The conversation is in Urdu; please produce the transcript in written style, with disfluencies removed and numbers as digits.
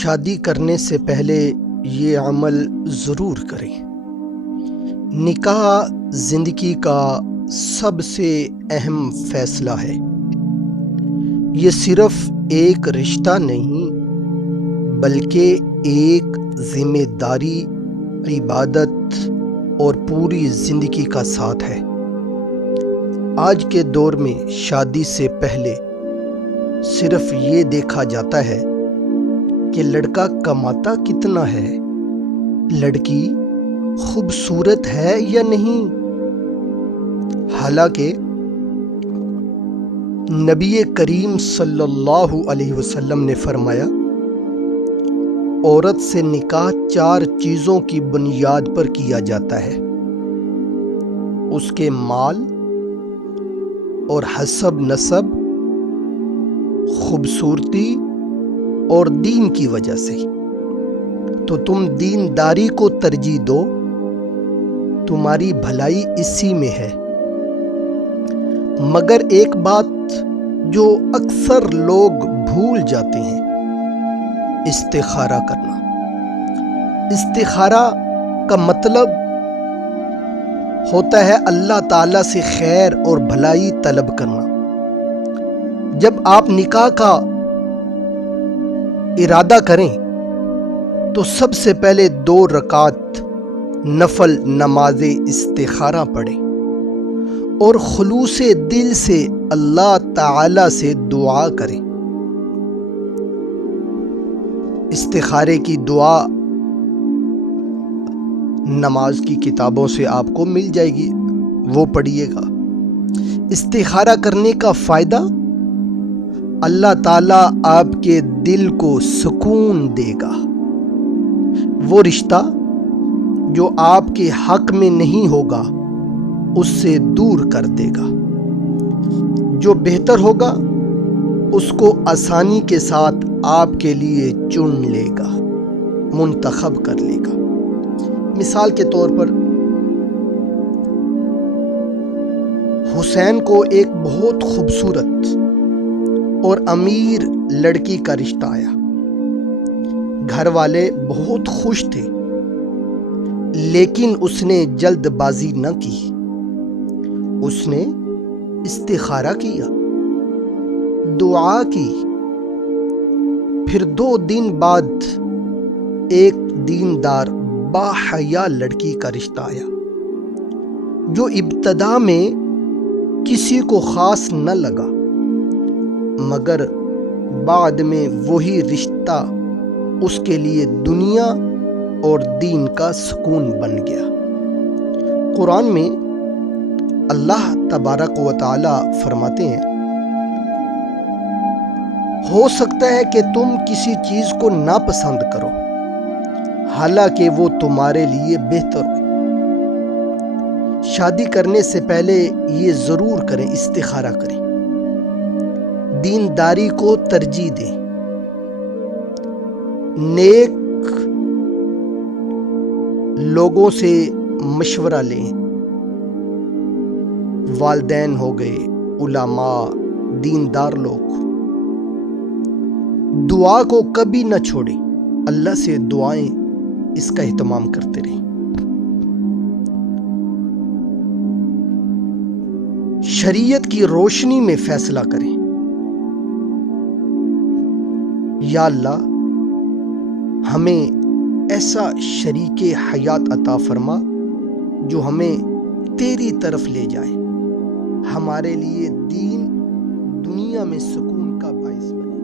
شادی کرنے سے پہلے یہ عمل ضرور کریں۔ نکاح زندگی کا سب سے اہم فیصلہ ہے۔ یہ صرف ایک رشتہ نہیں بلکہ ایک ذمہ داری، عبادت اور پوری زندگی کا ساتھ ہے۔ آج کے دور میں شادی سے پہلے صرف یہ دیکھا جاتا ہے کہ لڑکا کماتا کتنا ہے، لڑکی خوبصورت ہے یا نہیں۔ حالانکہ نبی کریم صلی اللہ علیہ وسلم نے فرمایا، عورت سے نکاح 4 چیزوں کی بنیاد پر کیا جاتا ہے: اس کے مال اور حسب نسب، خوبصورتی اور دین کی وجہ سے۔ تو تم دینداری کو ترجیح دو، تمہاری بھلائی اسی میں ہے۔ مگر ایک بات جو اکثر لوگ بھول جاتے ہیں، استخارہ کرنا۔ استخارہ کا مطلب ہوتا ہے اللہ تعالیٰ سے خیر اور بھلائی طلب کرنا۔ جب آپ نکاح کا ارادہ کریں تو سب سے پہلے 2 رکعت نفل نماز استخارہ پڑھیں اور خلوص دل سے اللہ تعالی سے دعا کریں۔ استخارے کی دعا نماز کی کتابوں سے آپ کو مل جائے گی، وہ پڑھیے گا۔ استخارہ کرنے کا فائدہ، اللہ تعالیٰ آپ کے دل کو سکون دے گا۔ وہ رشتہ جو آپ کے حق میں نہیں ہوگا اس سے دور کر دے گا۔ جو بہتر ہوگا اس کو آسانی کے ساتھ آپ کے لیے چن لے گا، منتخب کر لے گا۔ مثال کے طور پر حسین کو ایک بہت خوبصورت اور امیر لڑکی کا رشتہ آیا۔ گھر والے بہت خوش تھے، لیکن اس نے جلد بازی نہ کی۔ اس نے استخارہ کیا، دعا کی۔ پھر 2 دن بعد ایک دیندار باحیا لڑکی کا رشتہ آیا، جو ابتدا میں کسی کو خاص نہ لگا، مگر بعد میں وہی رشتہ اس کے لیے دنیا اور دین کا سکون بن گیا۔ قرآن میں اللہ تبارک و تعالی فرماتے ہیں، ہو سکتا ہے کہ تم کسی چیز کو ناپسند کرو حالانکہ وہ تمہارے لیے بہتر ہو۔ شادی کرنے سے پہلے یہ ضرور کریں، استخارہ کریں، دینداری کو ترجیح دیں، نیک لوگوں سے مشورہ لیں، والدین ہو گئے، علماء، دیندار لوگ۔ دعا کو کبھی نہ چھوڑیں، اللہ سے دعائیں اس کا اہتمام کرتے رہیں۔ شریعت کی روشنی میں فیصلہ کریں۔ یا اللہ، ہمیں ایسا شریک حیات عطا فرما جو ہمیں تیری طرف لے جائے، ہمارے لیے دین دنیا میں سکون کا باعث بنے۔